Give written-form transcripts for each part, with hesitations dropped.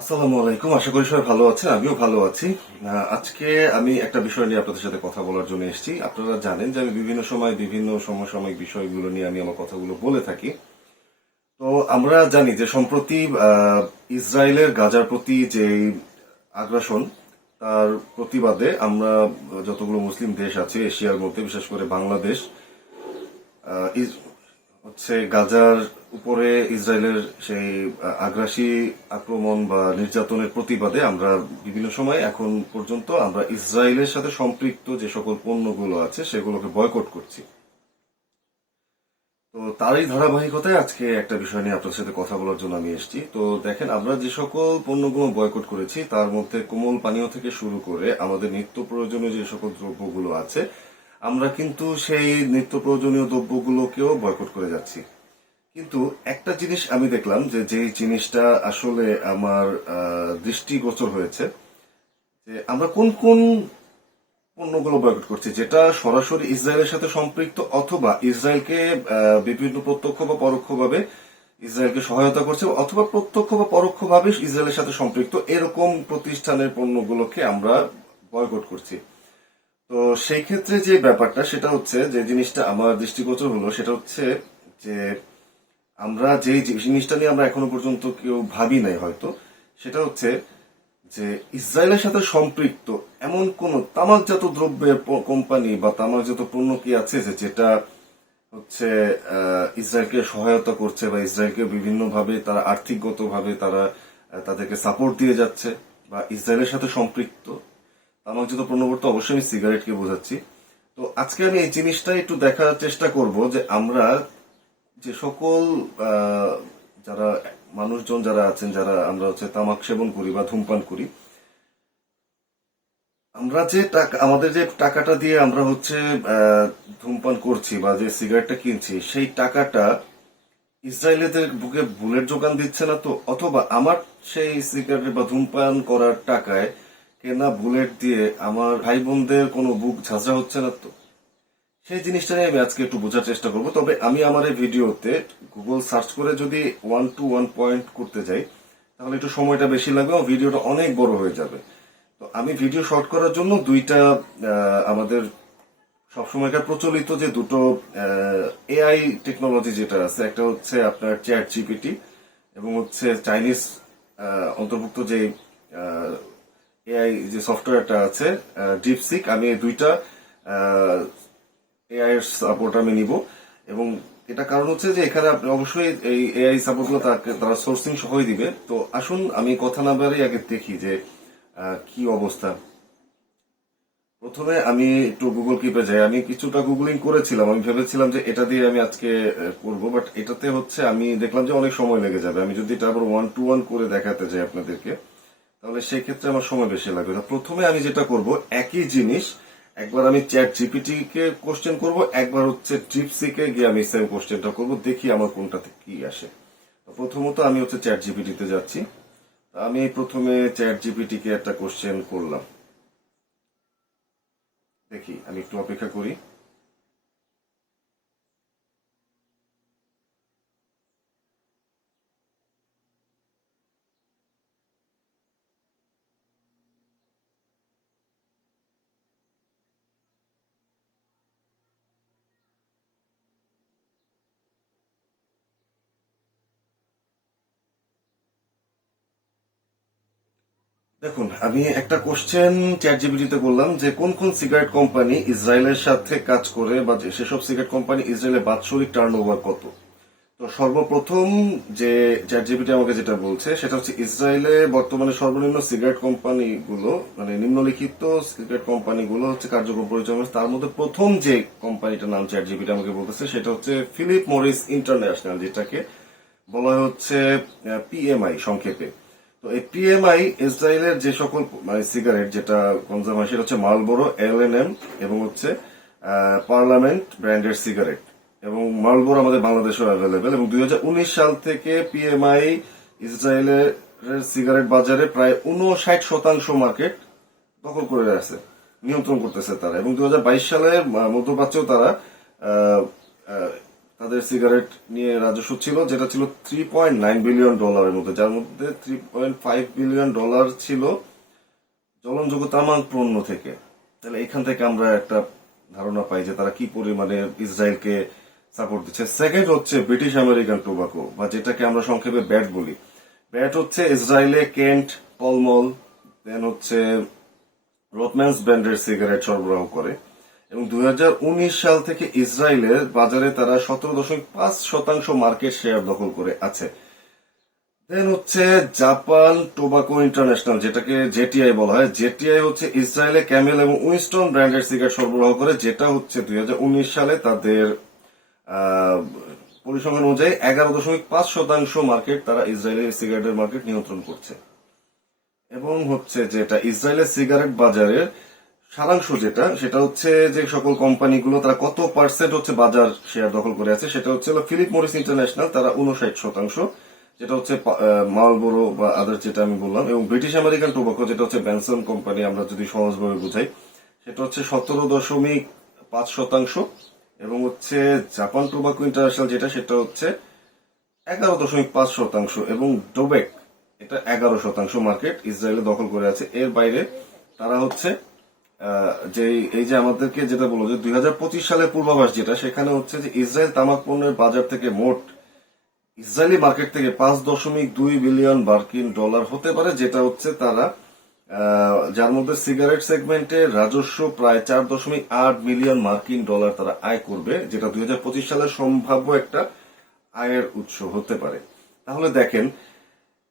আসসালামু আলাইকুম। আশা করি সবাই ভালো আছেন, আমিও ভালো আছি। আজকে আমি একটা বিষয় নিয়ে আপনাদের সাথে কথা বলার জন্য এসেছি। আপনারা জানেন যে আমি বিভিন্ন সময় বিভিন্ন সমসাময়িক বিষয়গুলো নিয়ে আমি আমার কথাগুলো বলে থাকি। তো আমরা জানি যে সম্প্রতি ইসরায়েলের গাজার প্রতি যে আগ্রাসন, তার প্রতিবাদে আমরা যতগুলো মুসলিম দেশ আছে এশিয়ার মধ্যে, বিশেষ করে বাংলাদেশ, হচ্ছে গাজার উপরে ইসরায়েলের সেই আগ্রাসী আক্রমণ বা নির্যাতনের প্রতিবাদে আমরা বিভিন্ন সময় এখন পর্যন্ত আমরা ইসরায়েলের সাথে সম্পৃক্ত যে সকল পণ্যগুলো আছে সেগুলোকে বয়কট করছি। তো তারই ধারাবাহিকতায় আজকে একটা বিষয় নিয়ে আপনার সাথে কথা বলার জন্য আমি এসেছি। তো দেখেন, আমরা যে সকল পণ্যগুলো বয়কট করেছি তার মধ্যে কোমল পানীয় থেকে শুরু করে আমাদের নিত্য প্রয়োজনীয় যে সকল দ্রব্যগুলো আছে, আমরা কিন্তু সেই নিত্য প্রয়োজনীয় দ্রব্যগুলোকেও বয়কট করে যাচ্ছি। কিন্তু একটা জিনিস আমি দেখলাম যে যেই জিনিসটা আসলে আমার দৃষ্টিগোচর হয়েছে, যে আমরা কোন কোন পণ্যগুলো বয়কট করছি যেটা সরাসরি ইসরায়েলের সাথে সম্পৃক্ত, অথবা ইসরায়েলকে বিভিন্ন প্রত্যক্ষ বা পরোক্ষভাবে ইসরায়েলকে সহায়তা করছে, অথবা প্রত্যক্ষ বা পরোক্ষভাবে ইসরায়েলের সাথে সম্পৃক্ত এরকম প্রতিষ্ঠানের পণ্যগুলোকে আমরা বয়কট করছি। তো সেই ক্ষেত্রে যে ব্যাপারটা সেটা হচ্ছে, যে জিনিসটা আমার দৃষ্টিগোচর হলো সেটা হচ্ছে যে আমরা যে জিনিসটা নিয়ে আমরা এখনো পর্যন্ত কেউ ভাবি নাই হয়তো, সেটা হচ্ছে যে ইসরায়েলের সাথে সম্পৃক্ত এমন কোন তামাকজাত দ্রব্যের কোম্পানি বা তামাকজাত পণ্য কি আছে যে যেটা হচ্ছে ইসরায়েলকে সহায়তা করছে বা ইসরায়েলকে বিভিন্নভাবে তারা আর্থিকগতভাবে তারা তাদেরকে সাপোর্ট দিয়ে যাচ্ছে বা ইসরায়েলের সাথে সম্পৃক্ত। তামাকজাত পণ্য বলতে অবশ্যই আমি সিগারেটকে বোঝাচ্ছি। তো আজকে আমি এই জিনিসটা একটু দেখার চেষ্টা করব যে আমরা যে সকল যারা মানুষজন যারা আছেন, যারা আমরা হচ্ছে তামাক সেবন করি বা ধূমপান করি, আমরা যে টাকা, আমাদের যে টাকাটা দিয়ে আমরা হচ্ছে ধূমপান করছি বা যে সিগারেটটা কিনছি, সেই টাকাটা ইসরায়েলিদের বুকে বুলেট যোগান দিচ্ছে না তো, অথবা আমার সেই সিগারেট বা ধূমপান করার টাকায় কেনা বুলেট দিয়ে আমার ভাই বোনদের কোনো বুক ঝাঁঝরা হচ্ছে না তো। সেই জিনিসটা নিয়ে আমি আজকে একটু বোঝার চেষ্টা করব। তবে আমি আমার এই ভিডিওতে গুগল সার্চ করে যদি 1 to 1 পয়েন্ট করতে যাই, তাহলে একটু সময়টা বেশি লাগবে এবং ভিডিওটা অনেক বড় হয়ে যাবে। তো আমি ভিডিও শর্ট করার জন্য দুইটা আমাদের সবসময়কার প্রচলিত যে দুটো এআই টেকনোলজি যেটা আছে, একটা হচ্ছে আপনার চ্যাট জিপিটি এবং হচ্ছে চাইনিজ অন্তর্ভুক্ত যে এআই যে সফটওয়্যারটা আছে ডিপসিক, আমি এই দুইটা এআই এর সাপোর্ট আমি নিব। এবং এটা কারণ হচ্ছে যে এখানে আপনি অবশ্যই এই এআই সাপোর্ট গুলো তারা সোর্সিং সহই দিবে। তো আসুন আমি কথা না বাড়িয়ে আগে দেখি যে কি অবস্থা। প্রথমে আমি একটু গুগল কিপে যাই। আমি কিছুটা গুগলিং করেছিলাম, আমি ভেবেছিলাম যে এটা দিয়ে আমি আজকে করব, বাট এটাতে হচ্ছে আমি দেখলাম যে অনেক সময় লেগে যাবে। আমি যদি এটা আবার 1 to 1 করে দেখাতে যাই আপনাদেরকে, তাহলে সেই ক্ষেত্রে আমার সময় বেশি লাগবে। তো প্রথমে আমি যেটা করব, একই জিনিস একবার আমি চ্যাট জিপিটি কে কোশ্চেন করব, একবার হচ্ছে ডিপসিকে গিয়ে আমি সেম কোশ্চেনটা করব, দেখি আমার কোনটাতে কি আসে। তো প্রথমত আমি হচ্ছে চ্যাট জিপিটি তে যাচ্ছি। আমি প্রথমে চ্যাট জিপিটি কে একটা কোশ্চেন করলাম, দেখি আমি একটু অপেক্ষা করি। দেখুন, আমি একটা কোশ্চেন চ্যাট জিপিটিতে করলাম যে কোন কোন সিগারেট কোম্পানি ইসরায়েলের সাথে কাজ করে, বা সেসব সিগারেট কোম্পানি ইসরায়েলের বাৎসরিক টার্নওভার কত। তো সর্বপ্রথম যে চ্যাট জিপিটি আমাকে যেটা বলছে সেটা হচ্ছে ইসরায়েলে বর্তমানে সর্বনিম্ন সিগারেট কোম্পানিগুলো, মানে নিম্নলিখিত সিগারেট কোম্পানিগুলো হচ্ছে কার্যক্রম পরিচালনা করছে। তার মধ্যে প্রথম যে কোম্পানিটার নাম চ্যাট জিপিটি আমাকে বলতেছে সেটা হচ্ছে ফিলিপ মরিস ইন্টারন্যাশনাল, যেটাকে বলা হচ্ছে পিএমআই সংক্ষেপে। তো এই পিএমআই ইসরায়েলের যে সকল মানে সিগারেট যেটা কনজাম হয় সেটা হচ্ছে মালবোরো, এলএনএম এবং হচ্ছে পার্লামেন্ট ব্র্যান্ডের সিগারেট। এবং মালবোরো আমাদের বাংলাদেশেও অ্যাভেলেবেল। এবং 2019 সাল থেকে পিএমআই ইসরায়েলের সিগারেট বাজারে প্রায় 59% মার্কেট দখল করে আছে, নিয়ন্ত্রণ করতেছে তারা। এবং 2022 সালের মধ্যপ্রাচ্যেও তারা তাদের সিগারেট নিয়ে রাজস্ব ছিল, যেটা ছিল $3.9 বিলিয়ন মধ্যে, যার মধ্যে $3.5 বিলিয়ন ছিল জ্বলনযোগ্য তামাক পণ্য থেকে। তাহলে এখান থেকে আমরা একটা ধারণা পাই যে তারা কি পরিমাণে ইসরায়েলকে সাপোর্ট দিচ্ছে। সেকেন্ড হচ্ছে ব্রিটিশ আমেরিকান টোবাকো, বা যেটাকে আমরা সংক্ষেপে ব্যাট বলি। ব্যাট হচ্ছে ইসরায়েলে কেন্ট, পলমল, দেন হচ্ছে রথম্যান্স ব্র্যান্ডের সিগারেট সরবরাহ করে, এবং 2019 সাল থেকে ইসরায়েলের বাজারে তারা 17.5% মার্কেট শেয়ার দখল করে আছে। দেন হচ্ছে জাপান টোবাকো ইন্টারন্যাশনাল, যেটাকে জেটিআই বলা হয়। জেটিআই হচ্ছে ইসরায়েলে ক্যামেল এবং উইনস্টন ব্র্যান্ডের সিগারেট সরবরাহ করে, যেটা হচ্ছে 2019 সালে তাদের পরিসংখ্যান অনুযায়ী 11.5% মার্কেট, তারা ইসরায়েলের সিগারেটের মার্কেট নিয়ন্ত্রণ করছে। এবং হচ্ছে যেটা ইসরায়েলের সিগারেট বাজারের সারাংশ, সেটা হচ্ছে যে সকল কোম্পানিগুলো তারা কত পার্সেন্ট হচ্ছে বাজার শেয়ার দখল করে আছে, সেটা হচ্ছে ফিলিপ মরিস ইন্টারন্যাশনাল, তারা 59%, যেটা হচ্ছে মালবোরো বা আদার যেটা আমি বললাম, এবং ব্রিটিশ আমেরিকান টোবাকো যেটা হচ্ছে বেনসন কোম্পানি, আমরা যদি সহজভাবে বুঝাই, সেটা হচ্ছে 17.5%, এবং হচ্ছে জাপান টোবাকো ইন্টারন্যাশনাল সেটা হচ্ছে 11.5%, এবং ডোবেক এটা 11% মার্কেট ইসরায়েলে দখল করে আছে। এর বাইরে তারা হচ্ছে যে এই যে আমাদেরকে যেটা বললো যে 2025 সালের পূর্বাভাস, সেখানে হচ্ছে যে ইসরায়েল তামাক পণ্যের বাজার থেকে মোট ইসরায়েলি মার্কেট থেকে $5.2 বিলিয়ন হতে পারে, যেটা হচ্ছে তারা যার মধ্যে সিগারেট সেগমেন্টে রাজস্ব প্রায় $4.8 মিলিয়ন তারা আয় করবে, যেটা 2025 সালের সম্ভাব্য একটা আয়ের উৎস হতে পারে। তাহলে দেখেন,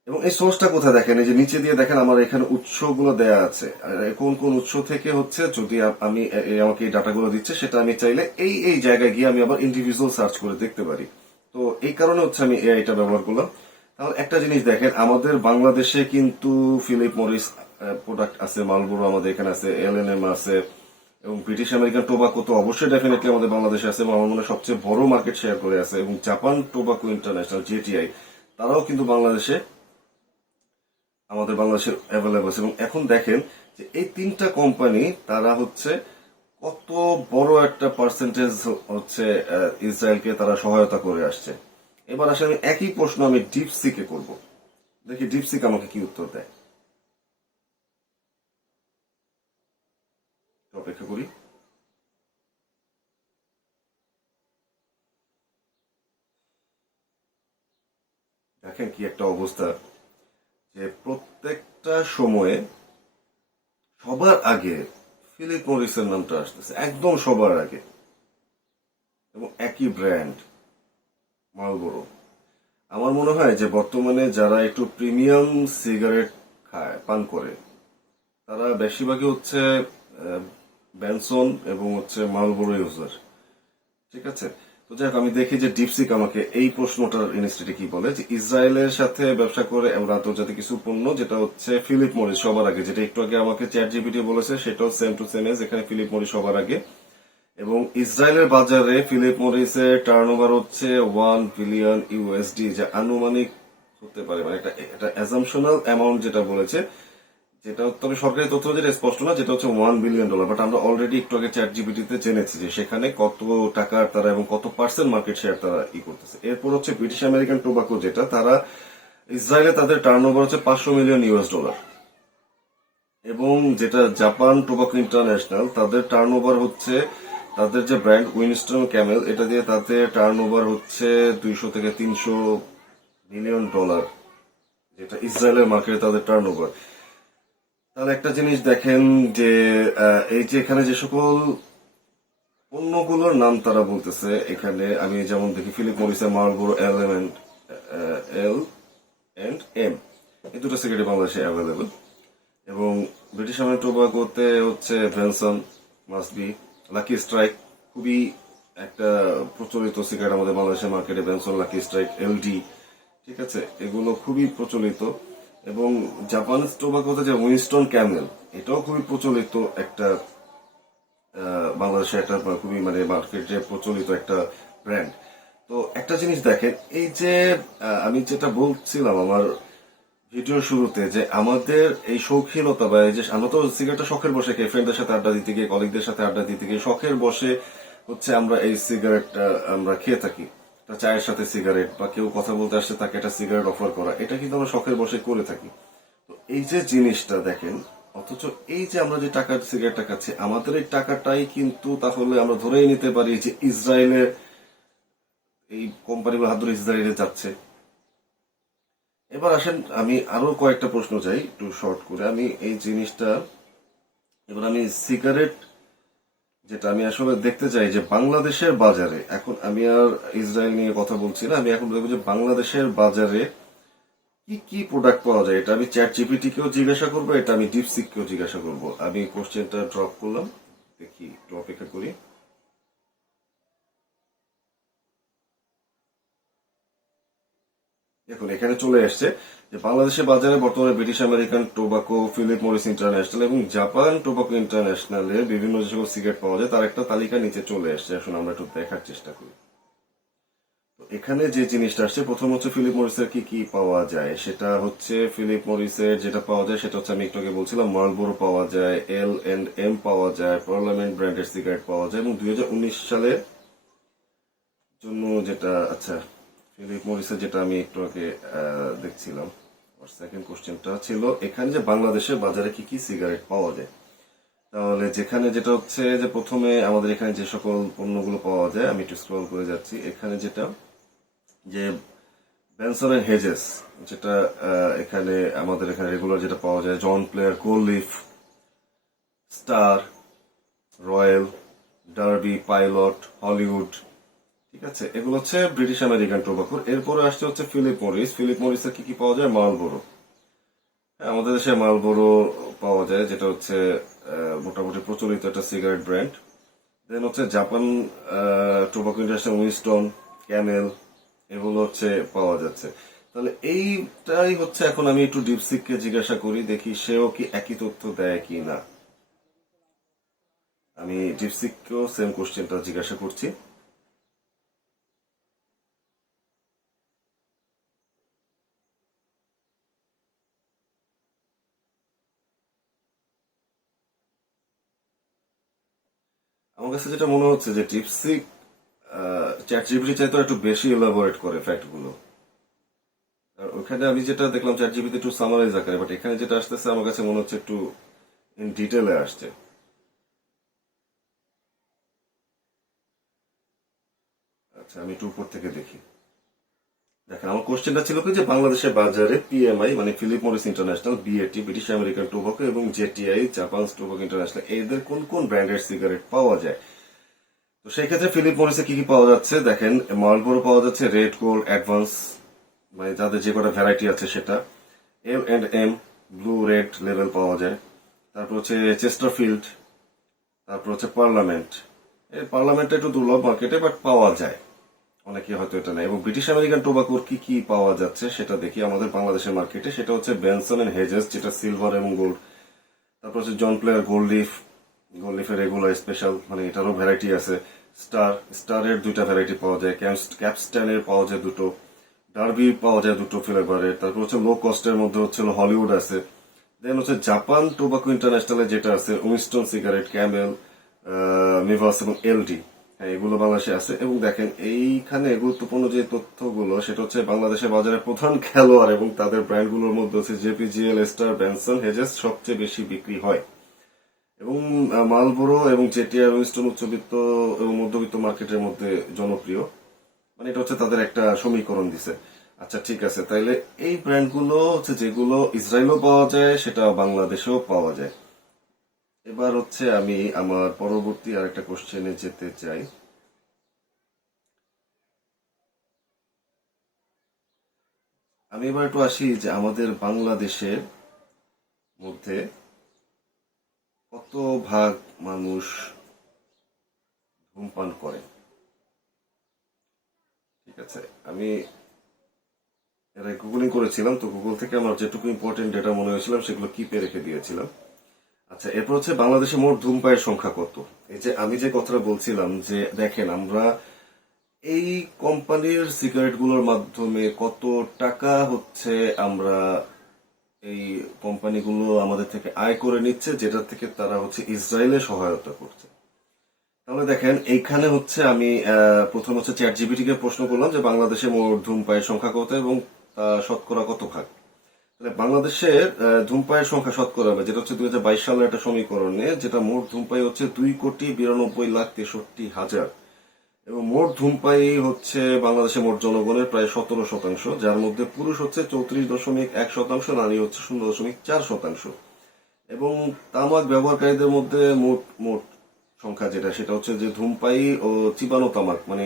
এবং এই সোর্সটা কোথায় দেখেন, এই যে নিচে দিয়ে দেখেন আমার এখানে উৎসগুলো দেয়া আছে, কোন কোন উৎস থেকে হচ্ছে, যদি আমি আমাকে এই ডাটাগুলো দিচ্ছে, সেটা আমি চাইলে এই জায়গায় গিয়ে আমি আবার ইন্ডিভিজুয়াল সার্চ করে দেখতে পারি। তো এই কারণে হচ্ছে আমি এআইটা ব্যবহার করলাম। তাহলে একটা জিনিস দেখেন, আমাদের বাংলাদেশে কিন্তু ফিলিপ মরিস প্রোডাক্ট আছে, মালবোরো আমাদের এখানে আছে, এলএনএম আছে, এবং ব্রিটিশ আমেরিকান টোবাকো তো অবশ্যই ডেফিনেটলি আমাদের বাংলাদেশে আছে, এবং আমার মনে হয় সবচেয়ে বড় মার্কেট শেয়ার করে আছে, এবং জাপান টোবাকো ইন্টারন্যাশনাল জেটিআই তারাও কিন্তু আমাদের বাংলাদেশে অ্যাভেলেবল আছে। এবং এখন দেখেন যে এই তিনটা কোম্পানি তারা হচ্ছে কত বড় একটা পার্সেন্টেজ হচ্ছে ইসরায়েলকে তারা সহায়তা করে আসছে। এবার আসলে আমি একই প্রশ্ন আমি ডিপসিকে করব, দেখি ডিপসিক আমাকে কি উত্তর দেয়। অপেক্ষা করি। দেখেন কি একটা অবস্থা, যে প্রত্যেকটা সময়ে সবার আগে ফিলিপ মরিসের নামটা আসতেছে, একদম সবার আগে, এবং একই ব্র্যান্ড মালবোরো। আমার মনে হয় যে বর্তমানে যারা একটু প্রিমিয়াম সিগারেট পান করে, তারা বেশিরভাগই হচ্ছে বেনসন এবং হচ্ছে মালবোরো ইউজার। ঠিক আছে, তো যাই হোক, আমি দেখি যে ডিপসিক আমাকে এই প্রশ্নটার ইনস্টিটিউটে কি বলে, যে ইসরায়েলের সাথে ব্যবসা করে এবং আন্তর্জাতিক কিছু পণ্য, যেটা হচ্ছে ফিলিপ মরিস সবার আগে, যেটা একটু আগে আমাকে চ্যাট জিপিটি বলেছে, সেটাও সেম টু সেম এজ, এখানে ফিলিপ মরিস সবার আগে। এবং ইসরায়েলের বাজারে ফিলিপ মরিসের টার্নওভার হচ্ছে $1 বিলিয়ন, যা আনুমানিক হতে পারে, মানে এটা অ্যাজাম্পশনাল অ্যামাউন্ট যেটা বলেছে, যেটা তবে সরকারি তথ্য যেটা স্পষ্ট না, যেটা হচ্ছে $1 বিলিয়ন। বাট আমরা অলরেডি একটু আগে চ্যাট জিপিটিতে জেনেছি যে সেখানে কত টাকার তারা এবং কত পার্সেন্ট মার্কেট শেয়ার তারা করতেছে। এরপর হচ্ছে ব্রিটিশ আমেরিকান টোবাকো, যেটা তারা ইসরায়েলে তাদের টার্নওভার হচ্ছে $500 মিলিয়ন, এবং যেটা জাপান টোবাকো ইন্টারন্যাশনাল, তাদের টার্নওভার হচ্ছে, তাদের যে ব্র্যান্ড উইনস্টন ক্যামেল, এটা দিয়ে তাদের টার্নওভার হচ্ছে $200 থেকে $300 মিলিয়ন, যেটা ইসরায়েলের মার্কেটে তাদের টার্নওভার। তাহলে একটা জিনিস দেখেন যে এই যে এখানে যে সকল পণ্যগুলোর নাম তারা বলতেছে, এখানে আমি যেমন দেখি ফিলিপ মরিসের মালবোরো এল এন্ড এম, এই দুটো সিগারেট বাংলাদেশে অ্যাভেলেবল, এবং ব্রিটিশ আমেরিকান টোবাকোতে হচ্ছে বেনসন, মাসবি, লাকি স্ট্রাইক, খুবই একটা প্রচলিত সিগারেট আমাদের বাংলাদেশের মার্কেটে, বেনসন, লাকি স্ট্রাইক, এলডি, ঠিক আছে, এগুলো খুবই প্রচলিত। এবং জাপান টোবাকোতে যে উইনস্টন ক্যামেল, এটাও খুবই প্রচলিত একটা বাংলাদেশে একটা খুবই মানে মার্কেটে প্রচলিত একটা ব্র্যান্ড। তো একটা জিনিস দেখেন, এই যে আমি যেটা বলছিলাম আমার ভিডিওর শুরুতে, যে আমাদের এই শৌখিনতা, বা এই যে আমরা তো সিগারেটটা শখের বসে খাই, ফ্রেন্ডদের সাথে আড্ডা দিতে গিয়ে, কলিগদের সাথে আড্ডা দিতে গিয়ে শখের বসে হচ্ছে আমরা এই সিগারেটটা আমরা খেয়ে থাকি। তা চায়ের সাথে সিগারেট বা কেউ কথা বলতে আসছে তাকে একটা সিগারেট অফার করা, এটা কিন্তু আমরা শখের বসে করে থাকি। তো এই যে জিনিসটা দেখেন, অথচ এই যে আমরা যে টাকার সিগারেটটা খাচ্ছি, আমাদের এই টাকাটাই কিন্তু তাহলে আমরা ধরেই নিতে পারি যে ইসরায়েলের এই কোম্পানিগুলো হাত ধরে ইসরায়েলে যাচ্ছে। এবার আসেন আমি আরো কয়েকটা প্রশ্ন চাই একটু শর্ট করে। আমি এই জিনিসটা এবার আমি সিগারেট যেটা আমি আসলে দেখতে চাই যে বাংলাদেশের বাজারে এখন, আমি আর ইসরায়েল নিয়ে কথা বলছি না, আমি এখন দেখবো যে বাংলাদেশের বাজারে কি কি প্রোডাক্ট পাওয়া যায়। এটা আমি চ্যাট জিপিটি কেও জিজ্ঞাসা করবো, এটা আমি ডিপসিক কেও জিজ্ঞাসা করবো। আমি কোশ্চেনটা ড্রপ করলাম, দেখি একটু অপেক্ষা করি। দেখুন এখানে চলে আসছে যে বাংলাদেশের বাজারে বর্তমানে British American tobacco, Philip Morris International এবং জাপান টোবাকো ইন্টারন্যাশনালের বিভিন্ন যে সকল সিগারেট পাওয়া যায় তার একটা তালিকা নিচে চলে আসছে। এখন আমরা একটু দেখার চেষ্টা করি। তো এখানে যে জিনিসটা আসছে, প্রথম হচ্ছে ফিলিপ মরিসের কি কি পাওয়া যায়। সেটা হচ্ছে ফিলিপ মরিসের যেটা পাওয়া যায় সেটা হচ্ছে আমি একটু আগে বলছিলাম মার্লবোরো পাওয়া যায়, L&M পাওয়া যায়, পার্লামেন্ট ব্র্যান্ডের সিগারেট পাওয়া যায় এবং 2019 সালে জন্য যেটা, আচ্ছা ফিলিপ মরিসের যেটা আমি একটু আগে দেখছিলাম, সেকেন্ড কোশ্চেনটা ছিল এখানে যে বাংলাদেশের বাজারে কি কি সিগারেট পাওয়া যায়। তাহলে যেখানে যেটা হচ্ছে যে প্রথমে আমাদের এখানে যে সকল পণ্যগুলো পাওয়া যায়, আমি একটু স্ক্রল করে যাচ্ছি। এখানে যেটা যে বেনসন এন্ড হেজেস, যেটা এখানে আমাদের এখানে রেগুলার যেটা পাওয়া যায়, John Player, Gold Leaf, Star, Royal, Derby, Pilot, Hollywood, ঠিক আছে, এগুলো হচ্ছে ব্রিটিশ আমেরিকান টোবাকোর। এরপরে আসছে হচ্ছে ফিলিপ মরিস। ফিলিপ মরিসের কি কি পাওয়া যায়, মার্লবোরো, হ্যাঁ আমাদের দেশে মার্লবোরো পাওয়া যায়, যেটা হচ্ছে মোটামুটি প্রচলিত একটা সিগারেট ব্র্যান্ড। দেন হচ্ছে Japan Tobacco International, Winston, Camel, এগুলো হচ্ছে পাওয়া যাচ্ছে। তাহলে এইটাই হচ্ছে, এখন আমি একটু ডিপসিককে জিজ্ঞাসা করি, দেখি সেও কি একই তথ্য দেয় কি না। আমি ডিপসিককেও সেম কোশ্চেনটা জিজ্ঞাসা করছি। আমার কাছে যেটা মনে হচ্ছে যে ডিপসিক চ্যাট জিপিটি চাইতে একটু বেশি এলাবোরেট করে ফ্যাক্ট গুলো। আর ওখানে আমি যেটা দেখলাম চ্যাট জিপিটি একটু সামারাইজ আকারে, বাট এখানে যেটা আসতেছে আমার কাছে মনে হচ্ছে একটু ইন ডিটেলে আসছে। আচ্ছা আমি একটু উপর থেকে দেখি। দেখেন আমার কোশ্চেনটা ছিল কি যে বাংলাদেশের বাজারে পিএমআই মানে Philip Morris International, BAT British American tobacco এবং জেটিআই জাপান টোবাকো ইন্টারন্যাশনাল, এদের কোন কোন ব্র্যান্ডের সিগারেট পাওয়া যায়। তো সেই ক্ষেত্রে ফিলিপ মরিসে কি কি পাওয়া যাচ্ছে দেখেন, মার্লবোরো পাওয়া যাচ্ছে, রেড, গোল্ড, অ্যাডভান্স, মানে যাদের যে কটা ভ্যারাইটি আছে সেটা, L&M, ব্লু, রেড লেভেল পাওয়া যায়। তারপর হচ্ছে চেস্টারফিল্ড, তারপর হচ্ছে পার্লামেন্ট। এই পার্লামেন্টটা একটু দুর্লভ মার্কেটে, বাট পাওয়া যায়, অনেকে হয়তো এটা নেই। এবং ব্রিটিশ আমেরিকান টোবাকোর কি কি পাওয়া যাচ্ছে সেটা দেখি আমাদের বাংলাদেশের মার্কেটে। সেটা হচ্ছে বেনসন এন্ড হেজেস, যেটা সিলভার এবং গোল্ড। তারপর হচ্ছে John Player, Gold Leaf, gold লিফের রেগুলার স্পেশাল, মানে এটারও ভ্যারাইটি আছে। স্টার, স্টারের দুইটা ভ্যারাইটি পাওয়া যায়, ক্যাপস্ট্যানের পাওয়া যায় দুটো, ডার্বি পাওয়া যায় দুটো ফ্লেভারের। তারপর হচ্ছে লো কস্টের মধ্যে হচ্ছে হলিউড আছে। দেন হচ্ছে জাপান টোবাকো ইন্টারন্যাশনালে যেটা আছে উইনস্টন সিগারেট, ক্যামেল, মিভাস এবং এলডি, হ্যাঁ এগুলো বাংলাদেশে আছে। এবং দেখেন এইখানে গুরুত্বপূর্ণ যে তথ্যগুলো সেটা হচ্ছে বাংলাদেশের বাজারে প্রধান খেলোয়াড় এবং তাদের ব্র্যান্ডগুলোর মধ্যে হচ্ছে জেপিজিএল, স্টার, বেনসন, হেজেস সবচেয়ে বেশি বিক্রি হয়। এবং মালবোরো এবং জেটিআর, উইনস্টন উচ্চবিত্ত এবং মধ্যবিত্ত মার্কেটের মধ্যে জনপ্রিয়। মানে এটা হচ্ছে তাদের একটা সমীকরণ দিছে। আচ্ছা ঠিক আছে, তাইলে এই ব্র্যান্ডগুলো হচ্ছে যেগুলো ইসরায়েলও পাওয়া যায় সেটা বাংলাদেশেও পাওয়া যায়। এবার হচ্ছে আমি আমার পরবর্তী আরেকটা কোশ্চেনে যেতে চাই। আমি এবার একটু আসি যে আমাদের বাংলাদেশের মধ্যে কত ভাগ মানুষ ধূমপান করে। ঠিক আছে, আমি এর গুগলিং করেছিলাম, তো গুগল থেকে আমার যেটুকু ইম্পর্টেন্ট ডেটা মনে হয়েছিল সেগুলো কিপে রেখে দিয়েছিলাম। আচ্ছা এরপর হচ্ছে বাংলাদেশে মোট ধূমপায়ের সংখ্যা কত। এই যে আমি যে কথাটা বলছিলাম যে দেখেন আমরা এই কোম্পানির সিগারেট গুলোর মাধ্যমে কত টাকা হচ্ছে আমরা এই কোম্পানিগুলো আমাদের থেকে আয় করে নিচ্ছে, যেটা থেকে তারা হচ্ছে ইসরায়েলে সহায়তা করছে। তাহলে দেখেন এইখানে হচ্ছে আমি প্রথম হচ্ছে চ্যাট জিপিটি কে প্রশ্ন করলাম যে বাংলাদেশে মোট ধূমপায়ীর সংখ্যা কত এবং শতকরা কত ভাগ। তাহলে বাংলাদেশের ধূমপায়ীর সংখ্যা শতকরা হবে, যেটা হচ্ছে 2022 সালের একটা সমীকরণে, যেটা মোট ধূমপায়ী হচ্ছে 2,92,63,000 এবং মোট ধূমপায়ী হচ্ছে বাংলাদেশের মোট জনগণের প্রায় 17%, যার মধ্যে পুরুষ হচ্ছে 34.1%, নারী হচ্ছে 0.4%। এবং তামাক ব্যবহারকারীদের মধ্যে মোট মোট সংখ্যা যেটা, সেটা হচ্ছে যে ধূমপায়ী ও চিবানো তামাক মানে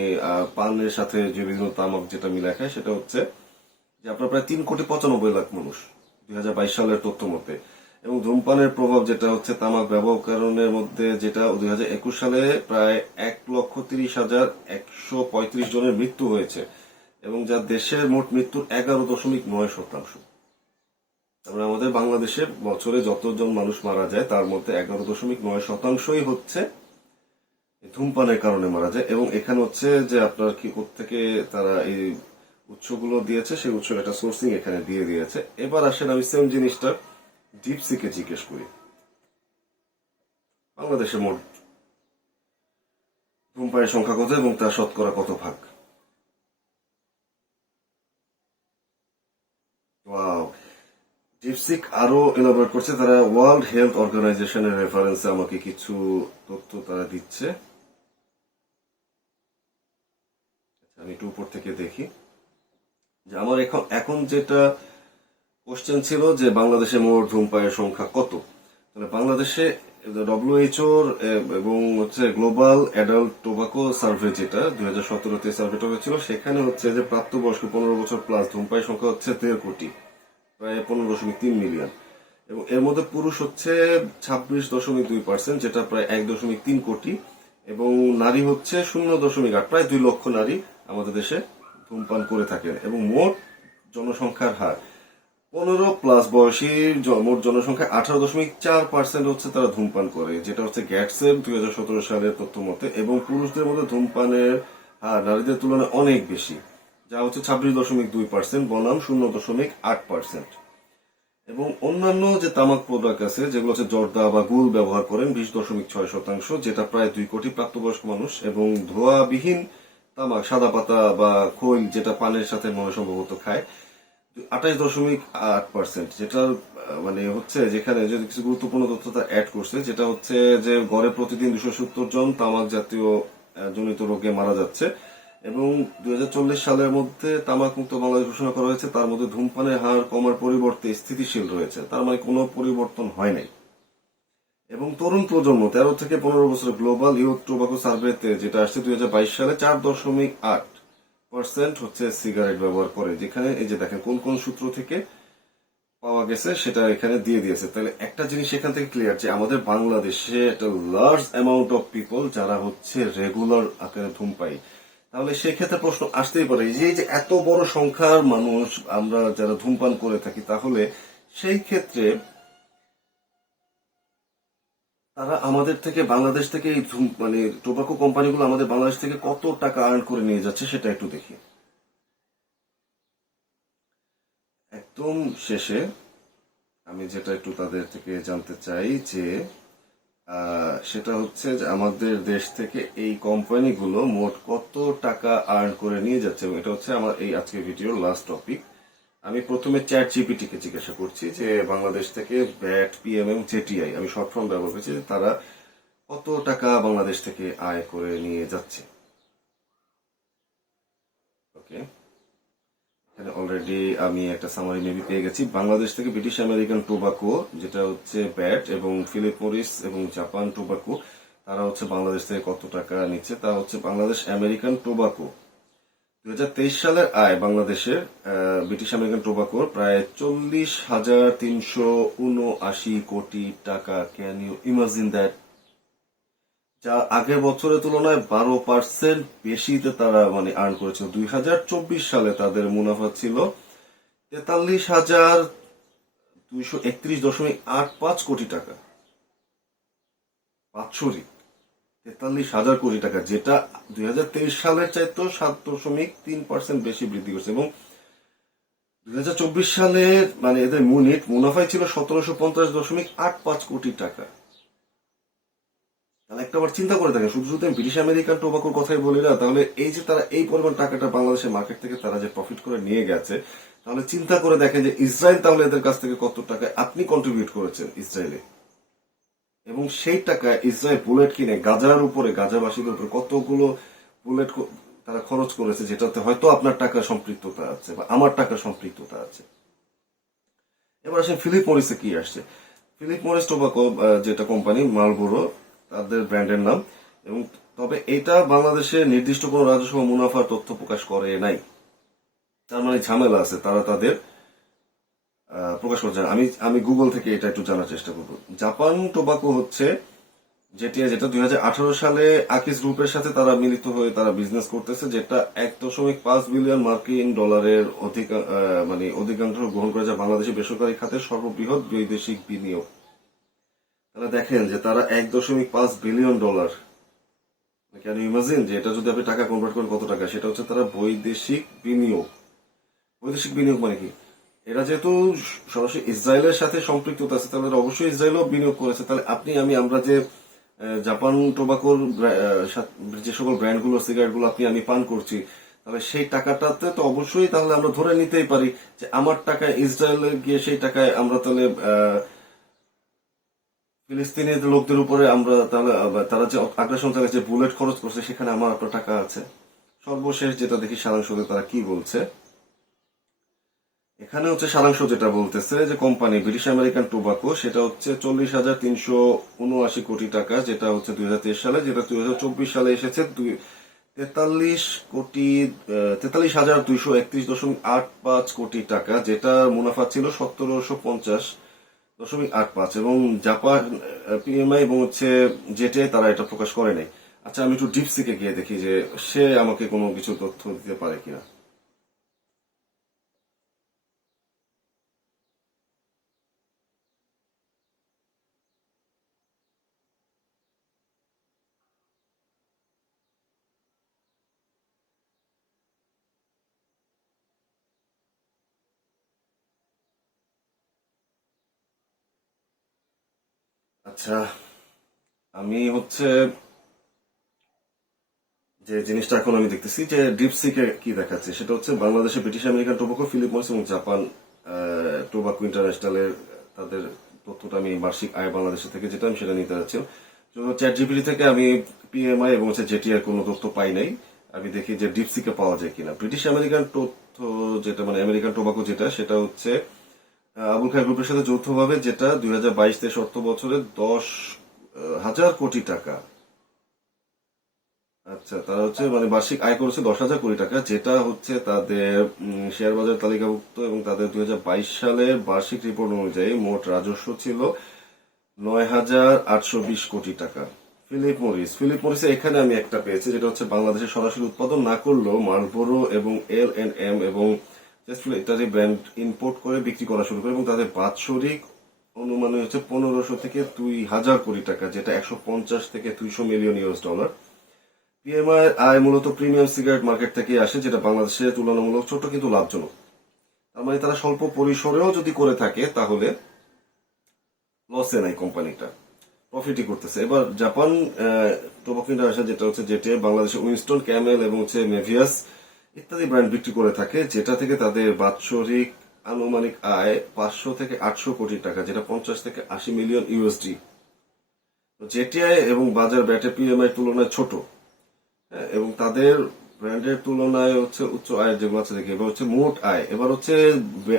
পানের সাথে যে বিভিন্ন তামাক যেটা মিলা খায়, সেটা হচ্ছে যে আপনার প্রায় 3,95,00,000 মানুষ 2022 সালের তথ্য মতে। এবং ধূমপানের প্রভাব যেটা হচ্ছে তামাক ব্যবহারের মধ্যে, যেটা 2021 সালে প্রায় 1,30,135 জনের মৃত্যু হয়েছে এবং যা দেশের মোট মৃত্যুর 11.9%। তারপরে আমাদের বাংলাদেশে বছরে যতজন মানুষ মারা যায় তার মধ্যে 11.9%ই হচ্ছে ধূমপানের কারণে মারা যায়। এবং এখানে হচ্ছে যে আপনার কি থেকে তারা এই উৎসগুলো দিয়েছে, সেই উৎসের একটা সোর্সিং এখানে দিয়ে দিয়েছে। এবার আসেন আমি সেম জিনিসটা ডিপসিকে জিজ্ঞেস করি, বাংলাদেশে মোট ধূমপানের সংখ্যা কত এবং তার শতকরা কত ভাগ। ওয়াও, ডিপসিক আরো এলাবোরেট করছে, তারা ওয়ার্ল্ড হেলথ অর্গানাইজেশনের রেফারেন্সে আমাকে কিছু তথ্য তারা দিচ্ছে। আমি একটু উপর থেকে দেখি যে আমার এখন এখন যেটা কোশ্চেন ছিল যে বাংলাদেশে মোট ধূমপানের সংখ্যা কত। তাহলে বাংলাদেশে ডব্লিউএইচও এবং হচ্ছে গ্লোবাল অ্যাডাল্ট টোবাকো সার্ভে, যেটা 2017-তে সার্ভেটা হয়েছিল, সেখানে হচ্ছে যে প্রাপ্তবয়স্ক 15 বছর প্লাস ধূমপায়ীর সংখ্যা হচ্ছে 1.5 কোটি, প্রায় 15.3 মিলিয়ন। এবং এর মধ্যে পুরুষ হচ্ছে 26.2%, যেটা প্রায় 1.3 কোটি, এবং নারী হচ্ছে 0.8, প্রায় 2 লক্ষ নারী আমাদের দেশে ধূমপান করে থাকেন। এবং মোট জনসংখ্যার হার 15 প্লাস বয়সীর মোট জনসংখ্যা 18.4% হচ্ছে তারা ধূমপান করে, যেটা হচ্ছে গ্যাটসের 2017 সালের তথ্য মতে। এবং পুরুষদের মধ্যে ধূমপানের হার নারীদের তুলনায় অনেক বেশি, যা হচ্ছে 26.2% বনাম 0.8%। এবং অন্যান্য যে তামাক প্রোডাক্ট আছে, যেগুলো হচ্ছে জর্দা বা গুল ব্যবহার করেন 20.6%, যেটা প্রায় 2 কোটি প্রাপ্তবয়স্ক মানুষ। এবং ধোয়াবিহীন তামাক, সাদা পাতা বা খৈল, যেটা পানের সাথে মনে সম্ভবত খায়, 28.8%, যেটার মানে হচ্ছে যেখানে যদি কিছু গুরুত্বপূর্ণ তথ্য অ্যাড করছে, যেটা হচ্ছে যে গড়ে প্রতিদিন 270 জন তামাক জাতীয় জনিত রোগে মারা যাচ্ছে। এবং 2040 সালের মধ্যে তামাক মুক্ত বাংলাদেশ ঘোষণা করা হয়েছে, তার মধ্যে ধূমপানের হার কমার পরিবর্তে স্থিতিশীল রয়েছে, তার মানে কোনো পরিবর্তন হয় নাই। এবং তরুণ প্রজন্ম 13 থেকে 15 বছর গ্লোবাল ইউথ টোবাকো সার্ভেতে যেটা আসছে 2022 সালে 4.8% হচ্ছে সিগারেট ব্যবহার করে, যেখানে এই যে দেখেন কোন কোন সূত্র থেকে পাওয়া গেছে সেটা এখানে দিয়ে দিয়েছে। তাহলে একটা জিনিস এখান থেকে ক্লিয়ার যে আমাদের বাংলাদেশে একটা লার্জ অ্যামাউন্ট অফ পিপল যারা হচ্ছে রেগুলার আকারে ধূমপায়ী। তাহলে সেক্ষেত্রে প্রশ্ন আসতেই পারে যে এত বড় সংখ্যার মানুষ আমরা যারা ধূমপান করে থাকি, তাহলে সেই ক্ষেত্রে তারা আমাদের থেকে, বাংলাদেশ থেকে এই মানে টোবাকো কোম্পানিগুলো আমাদের বাংলাদেশ থেকে কত টাকা আর্ন করে নিয়ে যাচ্ছে সেটা একটু দেখি। একদম শেষে আমি যেটা একটু তাদের থেকে জানতে চাই যে সেটা হচ্ছে যে আমাদের দেশ থেকে এই কোম্পানিগুলো মোট কত টাকা আর্ন করে নিয়ে যাচ্ছে, এবং এটা হচ্ছে আমার এই আজকের ভিডিওর লাস্ট টপিক। আমি প্রথমে চ্যাট জিপিটি কে জিজ্ঞাসা করছি যে বাংলাদেশ থেকে ব্যাট, পিএমএম, জেটিআই, আমি শর্ট ফর্ম ব্যবহার করছি, তারা কত টাকা বাংলাদেশ থেকে আয় করে নিয়ে যাচ্ছে। ওকে, এখানে অলরেডি আমি একটা সামারি মেবি পেয়ে গেছি। বাংলাদেশ থেকে ব্রিটিশ আমেরিকান টোবাকো, যেটা হচ্ছে ব্যাট, এবং ফিলিপ মরিস এবং জাপান টোবাকো, তারা হচ্ছে বাংলাদেশ থেকে কত টাকা নিচ্ছে। তা হচ্ছে বাংলাদেশ আমেরিকান টোবাকো 2023 সালের আয় বাংলাদেশের ব্রিটিশ আমেরিকান টোবাকোর প্রায় 40,379 কোটি টাকা। Can you imagine that? যা আগের বছরের তুলনায় 12% বেশিতে তারা মানে আর্ন করেছিল। 2024 সালে তাদের মুনাফা ছিল 43,231.85 কোটি টাকা বাৎসরিক। 43,000 কোটি টাকা, যেটা 2023 সালের চাইতে 7.3% বেশি বৃদ্ধি করছে। এবং 2024 সালে মানে এদের মুনাফাই ছিল 1750.85 কোটি টাকা। তাহলে একটা বার চিন্তা করে দেখেন, শুধু শুধু আমি ব্রিটিশ আমেরিকান টোবাকোর কথাই বলি না, তাহলে এই যে তারা এই পরিমাণ টাকাটা বাংলাদেশের মার্কেট থেকে তারা যে প্রফিট করে নিয়ে গেছে, তাহলে চিন্তা করে দেখেন যে ইসরায়েল তাহলে এদের কাছ থেকে কত টাকা আপনি কন্ট্রিবিউট করেছেন ইসরায়েলে, এবং সেই টাকায় ইসরায়েল বুলেট কিনে গাজার উপরে, গাজাবাসীদের উপরে কতগুলো বুলেট তারা খরচ করেছে, যেটাতে হয়তো আপনার টাকার সম্পৃক্ততা আছে বা আমার টাকার সম্পৃক্ততা আছে। এবার আসেন ফিলিপ মরিসে কি আসছে। ফিলিপ মরিস টোবাকো যেটা কোম্পানি, মালবোরো তাদের ব্র্যান্ডের নাম, এবং তবে এটা বাংলাদেশে নির্দিষ্ট কোনো রাজস্ব বা মুনাফার তথ্য প্রকাশ করে নাই। তার মানে ঝামেলা আছে, তারা তাদের প্রকাশ করছে না। আমি আমি গুগল থেকে এটা একটু জানার চেষ্টা করবো। জাপান টোবাকো হচ্ছে যেটা 2018 সালে আকিস গ্রুপের সাথে তারা মিলিত হয়ে তারা বিজনেস করতেছে, যেটা 1.5 বিলিয়ন মার্কিন ডলারের মানে অধিকাংশ গ্রহণ করে, যা বাংলাদেশের বেসরকারি খাতের সর্ববৃহৎ বৈদেশিক বিনিয়োগ। তারা দেখেন যে তারা 1.5 billion dollar, can you imagine যে এটা যদি আপনি টাকা কনভার্ট করেন কত টাকা, সেটা হচ্ছে তারা বৈদেশিক বিনিয়োগ। বৈদেশিক বিনিয়োগ মানে কি? এরা যেহেতু সরাসরি ইসরায়েলের সাথে সম্পৃক্ততা আছে, তাহলে এরা অবশ্যই ইসরায়েলও বিনিয়োগ করেছে। তাহলে আপনি আমরা যে জাপান টোবাকোর যে সকল ব্র্যান্ডগুলো, সিগারেটগুলো আমি পান করছি, তাহলে সেই টাকাটাতে তো অবশ্যই তাহলে আমরা ধরে নিতেই পারি যে আমার টাকায় ইসরায়েলে গিয়ে সেই টাকায় আমরা তাহলে ফিলিস্তিনি লোকদের উপরে আমরা তাহলে তারা যে আগ্রাসন চালাচ্ছে, বুলেট খরচ করছে, সেখানে আমার আপনার টাকা আছে। সর্বশেষ যেটা দেখি সারাংশতে তারা কি বলছে, এখানে হচ্ছে সারাংশ যেটা বলতেছে যে কোম্পানি ব্রিটিশ আমেরিকান টোবাকো, সেটা হচ্ছে 40,379 কোটি টাকা, যেটা হচ্ছে 2023 সালে, যেটা 2024 সালে এসেছে 43,231.85 কোটি টাকা, যেটা মুনাফা ছিল 1750.85, এবং জাপান পিএমআই এবং হচ্ছে জেটিআই তারা এটা প্রকাশ করে নাই। আচ্ছা, আমি একটু ডিপসিকে গিয়ে দেখি যে সে আমাকে কোনো কিছু তথ্য দিতে পারে কিনা। আচ্ছা, আমি হচ্ছে যে জিনিসটা এখন আমি দেখতেছি যে ডিপসিকে কি দেখাচ্ছে, সেটা হচ্ছে বাংলাদেশে British American tobacco, Philip Morris এবং জাপান টোবাকো ইন্টারন্যাশনালের তাদের তথ্যটা, আমি বার্ষিক আয় বাংলাদেশের থেকে যেটা আমি সেটা নিতে যাচ্ছি। তো চ্যাট জিপিটি থেকে আমি পিএমআই এবং হচ্ছে জেটিআর কোনো তথ্য পাই নাই। আমি দেখি যে ডিপসিকে পাওয়া যায় কিনা। ব্রিটিশ আমেরিকান তথ্য যেটা, মানে আমেরিকান টোবাকো যেটা, সেটা হচ্ছে আবুল খায়ের গ্রুপের সাথে যৌথভাবে, যেটা 2022-23 অর্থ বছরে 10,000 কোটি টাকা। আচ্ছা, তারা হচ্ছে মানে বার্ষিক আয় করেছে 10,000 কোটি টাকা, যেটা হচ্ছে তাদের শেয়ার বাজার তালিকাভুক্ত, এবং তাদের 2022 সালের বার্ষিক রিপোর্ট অনুযায়ী মোট রাজস্ব ছিল 9,820 কোটি টাকা। ফিলিপ মরিসে এখানে আমি একটা পেয়েছি, যেটা হচ্ছে বাংলাদেশে সরাসরি উৎপাদন না করলেও মালবোরো এবং L&M এবং জেস্টফুল ইত্যাদি ব্র্যান্ড ইম্পোর্ট করে বিক্রি করা শুরু করে, এবং তাদের বাৎসরিক অনুমানে হচ্ছে 1500 থেকে 2,000 কোটি টাকা, যেটা 150 থেকে 200 মিলিয়ন ইউএস ডলার। পিএমআই আয় মূলত প্রিমিয়াম সিগারেট মার্কেট থেকে আসে, যেটা বাংলাদেশে তুলনামূলক ছোট কিন্তু লাভজনক। তার মানে তারা স্বল্প পরিসরেও যদি করে থাকে তাহলে লসে নাই কোম্পানিটা, প্রফিটই করতেছে। এবার জাপান টোবাকো ইন্টারন্যাশনাল, যেটা হচ্ছে বাংলাদেশে উইনস্টন, ক্যামেল এবং হচ্ছে মেভিয়াস ইত্যাদি ব্র্যান্ড বিক্রি করে থাকে, যেটা থেকে তাদের বাৎসরিক আনুমানিক আয় 500 থেকে 800 কোটি টাকা, যেটা 50 থেকে 80 মিলিয়ন ইউএসডি। জেটিআই এবং বাজার ব্যাটে পিএমআই তুলনায় ছোট, হ্যাঁ, এবং তাদের ব্র্যান্ডের তুলনায় হচ্ছে উচ্চ আয়ের যেগুলো আছে দেখি। এবার হচ্ছে মোট আয়, এবার হচ্ছে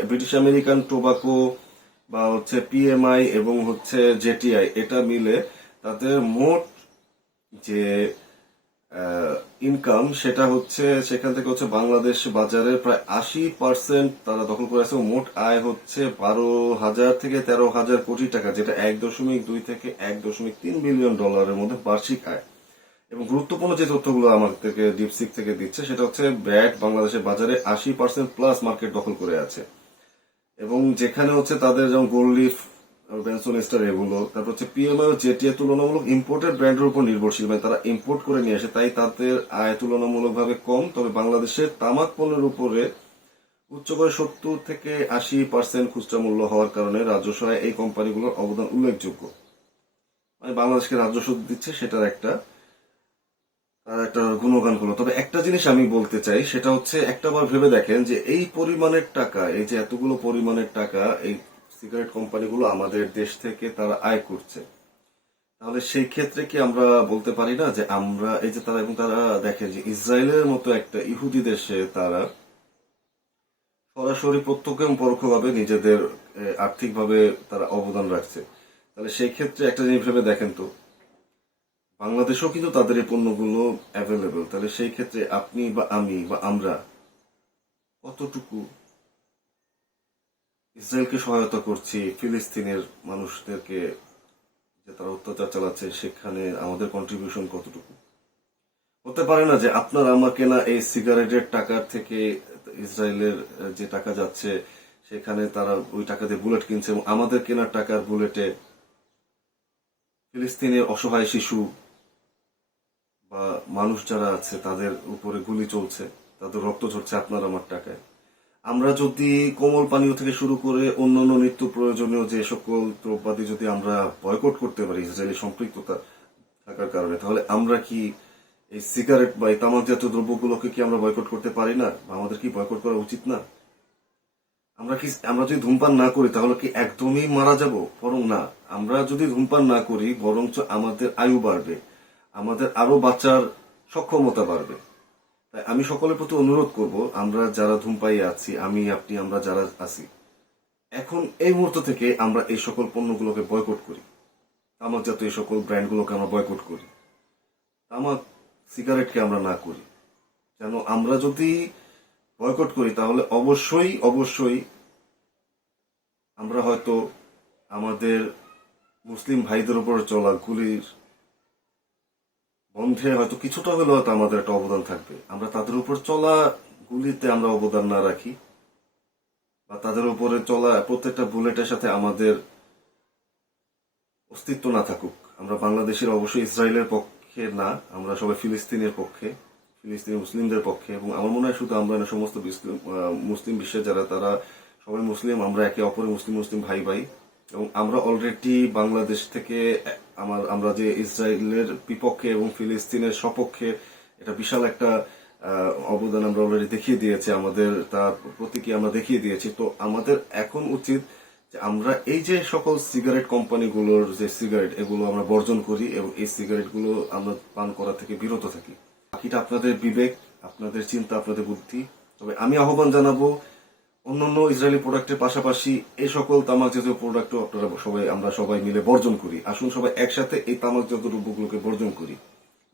ব্রিটিশ আমেরিকান টোবাকো বা হচ্ছে পিএমআই এবং হচ্ছে জেটিআই, এটা মিলে তাদের মোট যে ইনকাম, সেটা হচ্ছে সেখান থেকে হচ্ছে বাংলাদেশ বাজারের প্রায় 80% তারা দখল করে আছে। মোট আয় হচ্ছে 12,000 থেকে 13,000 কোটি টাকা, যেটা 1.2 থেকে 1.3 বিলিয়ন ডলারের মধ্যে বার্ষিক আয়। এবং গুরুত্বপূর্ণ যে তথ্যগুলো আমাদেরকে ডিপসিক থেকে দিচ্ছে, সেটা হচ্ছে ব্যাট বাংলাদেশের বাজারে 80% প্লাস মার্কেট দখল করে আছে, এবং যেখানে হচ্ছে তাদের যেমন গোল্ড লিফ, বেনসন স্টার এগুলো, তারপর হচ্ছে পিএমআই ও জেটিআই তুলনামূলক ইম্পোর্টেড ব্র্যান্ডের উপর নির্ভরশীল, মানে তারা ইম্পোর্ট করে নিয়ে আসে, তাই তাদের আয় তুলনামূলকভাবে কম। তবে বাংলাদেশের তামাক পণ্যের উপরে উচ্চ করে 70 থেকে 80% খুচরা মূল্য হওয়ার কারণে রাজস্ব আয় এই কোম্পানিগুলোর অবদান উল্লেখযোগ্য। মানে বাংলাদেশকে রাজস্ব দিচ্ছে, সেটার একটা তার একটা গুণগান করলো। তবে একটা জিনিস আমি বলতে চাই, সেটা হচ্ছে একটাবার ভেবে দেখেন যে এই পরিমাণের টাকা, এই যে এতগুলো পরিমাণের টাকা এই সিগারেট কোম্পানিগুলো আমাদের দেশ থেকে তারা আয় করছে, তাহলে সেই ক্ষেত্রে কি আমরা বলতে পারি না যে আমরা এই যে তারা, এবং তারা দেখে যে ইসরায়েলের মতো একটা ইহুদি দেশে তারা সরাসরি প্রত্যক্ষ এবং পরোক্ষভাবে নিজেদের আর্থিকভাবে তারা অবদান রাখছে, তাহলে সেই ক্ষেত্রে একটা জিনিস ভেবে দেখেন তো, বাংলাদেশেও কিন্তু তাদের এই পণ্যগুলো অ্যাভেলেবেল, তাহলে সেই ক্ষেত্রে আপনি বা আমি বা আমরা কতটুকু ইসরায়েলকে সহায়তা করছি, ফিলিস্তিনের মানুষদেরকে যে তারা অত্যাচার চালাচ্ছে সেখানে আমাদের কন্ট্রিবিউশন কতটুকু? হতে পারে না যে আপনার আমার কেনা এই সিগারেটের টাকার থেকে ইসরায়েলের যে টাকা যাচ্ছে সেখানে তারা ওই টাকা দিয়ে বুলেট কিনছে, এবং আমাদের কেনার টাকার বুলেটে ফিলিস্তিনের অসহায় শিশু বা মানুষ যারা আছে তাদের উপরে গুলি চলছে, তাদের রক্ত ঝরছে আপনার আমার টাকায়। আমরা যদি কোমল পানীয় থেকে শুরু করে অন্যান্য নিত্য প্রয়োজনীয় যে সকল দ্রব্যাদি যদি আমরা বয়কট করতে পারি ইসরায়েলি সম্পৃক্ততা থাকার কারণে, তাহলে আমরা কি এই সিগারেট বা এই তামাক জাতীয় দ্রব্যগুলোকে কি আমরা বয়কট করতে পারি না, বা আমাদের কি বয়কট করা উচিত না? আমরা যদি ধূমপান না করি তাহলে কি একদমই মারা যাব? বরং না, আমরা যদি ধূমপান না করি বরঞ্চ আমাদের আয়ু বাড়বে, আমাদের আরো বাঁচার সক্ষমতা বাড়বে। তাই আমি সকলের প্রতি অনুরোধ করব, আমরা যারা ধূমপায়ী আছি, আমি আপনি আমরা যারা আছি, এখন এই মুহূর্ত থেকে আমরা এই সকল পণ্যগুলোকে বয়কট করি, তামাক জাতীয় এই সকল ব্র্যান্ডগুলোকে আমরা বয়কট করি, তামাক সিগারেটকে আমরা না করি। যেন আমরা যদি বয়কট করি তাহলে অবশ্যই অবশ্যই আমরা হয়তো আমাদের মুসলিম ভাইদের উপর চলা গুলির বন্ধে হয়তো কিছুটা হলেও হয়তো আমাদের একটা অবদান থাকবে। আমরা তাদের উপর চলা গুলিতে আমরা অবদান না রাখি, বা তাদের উপরে চলা প্রত্যেকটা বুলেটের সাথে আমাদের অস্তিত্ব না থাকুক। আমরা বাংলাদেশের অবশ্যই ইসরায়েলের পক্ষে না, আমরা সবাই ফিলিস্তিনের পক্ষে, ফিলিস্তিনি মুসলিমদের পক্ষে। এবং আমার মনে হয় শুধু আমরা না, সমস্ত মুসলিম বিশ্বে যারা তারা সবাই মুসলিম, আমরা একে অপরের মুসলিম মুসলিম ভাই ভাই। এবং আমরা অলরেডি বাংলাদেশ থেকে আমরা যে ইসরায়েলের বিপক্ষে এবং ফিলিস্তিনের সপক্ষে এটা বিশাল একটা অবদান আমরা অলরেডি দেখিয়ে দিয়েছি, আমাদের তার প্রতীকী আমরা দেখিয়ে দিয়েছি। তো আমাদের এখন উচিত যে আমরা এই যে সকল সিগারেট কোম্পানিগুলোর যে সিগারেট, এগুলো আমরা বর্জন করি এবং এই সিগারেটগুলো আমরা পান করা থেকে বিরত থাকি। বাকিটা আপনাদের বিবেক, আপনাদের চিন্তা, আপনাদের বুদ্ধি। তবে আমি আহ্বান জানাবো, অন্যান্য ইসরায়েলি প্রোডাক্টের পাশাপাশি এই সকল তামাক জাতীয় প্রোডাক্টও আপনারা আমরা সবাই মিলে বর্জন করি। আসুন সবাই একসাথে এই তামাক জাতীয় দ্রব্যগুলোকে বর্জন করি।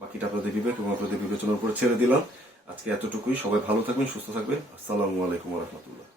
বাকিটা আপনাদের বিবেক এবং আপনাদের বিবেচনার উপরে ছেড়ে দিলাম। আজকে এতটুকুই। সবাই ভালো থাকবেন, সুস্থ থাকবেন। আসসালামু আলাইকুম ওয়া রাহমাতুল্লাহ।